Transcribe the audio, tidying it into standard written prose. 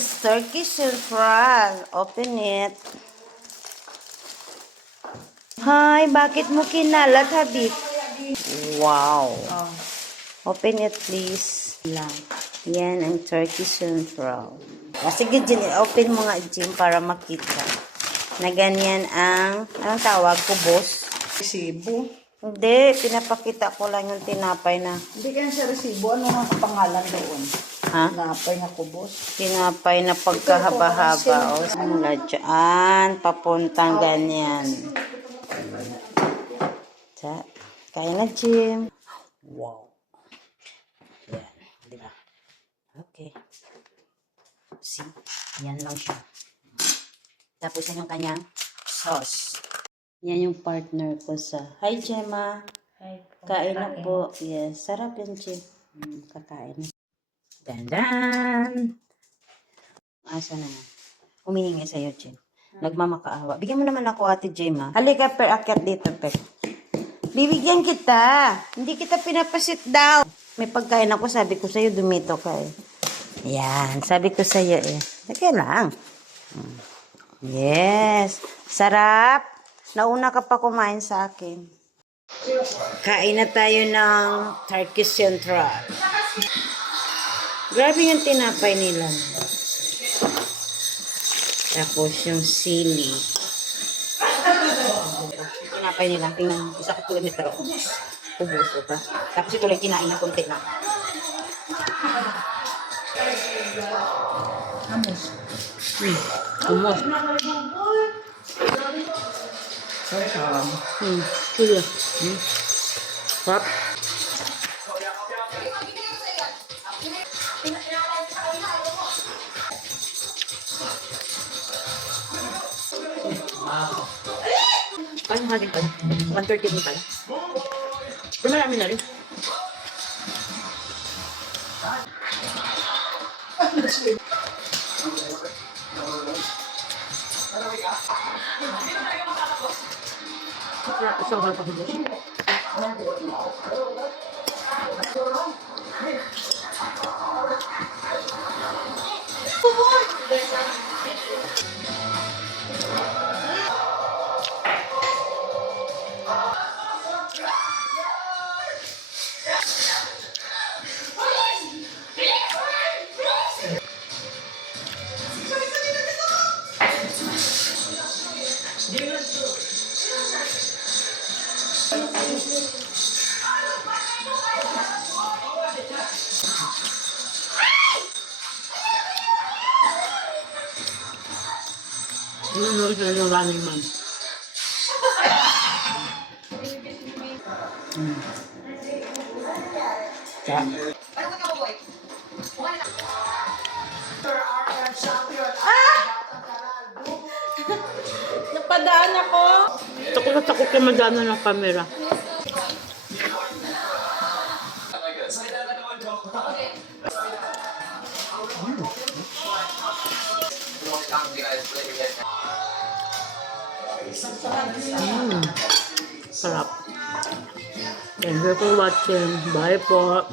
is Turkey Central. Open it. Hi, bakit mo kinalat, Habib? Wow. Open it, please. Yan ang Turkey Central. Sige, Jin, open mo nga, Jin, para makita. Na ganyan ang, anong tawag ko, boss? Resibo. Hindi, pinapakita ko lang yung tinapay na. Hindi kaya sa resibo. Ano nga pangalan doon? Ha? Tinapay na kubos. Tinapay na pagkahaba-haba. O, simula dyan, papuntang ganyan. Kaya na, Jim. Wow. Yan, di ba? Okay. See? Yan lang siya. Tapos yan yung kanyang sauce. Yan yung partner ko sa... Hi, Gemma. Ay, Kain na po. Yes. Sarap yan, Jim. Kakain na. Dandan! Asa na? Humihingi sa'yo, Jim. Nagmamakaawa. Bigyan mo naman ako, Ate Gemma. Halika, per. Akyat dito, per. Bibigyan kita. Hindi kita pinapasit down. May pagkain ako, sabi ko sa'yo, dumito ka eh. Yan. Sabi ko sa'yo eh. Sige lang. Yes. Sarap. Nauna ka pa kumain sa akin. Kain na tayo ng Turkey Central. Grabe yung tinapay nila. Tapos yung sili. Yung tinapay nila. Tingnan. Isa ko tulad nito. Ubuso ba? Tapos ito lang kinain ng konti lang. Amos. Umos. Sarap. Sige. Sarap. Kaya nga din pala. 130 din pala. Pero marami na rin. Isang hal pa ko. Ano na yung running man? Napadaan ako. Takot na takot ka madano ng camera. Sarap. Thank you for watching. Bye po.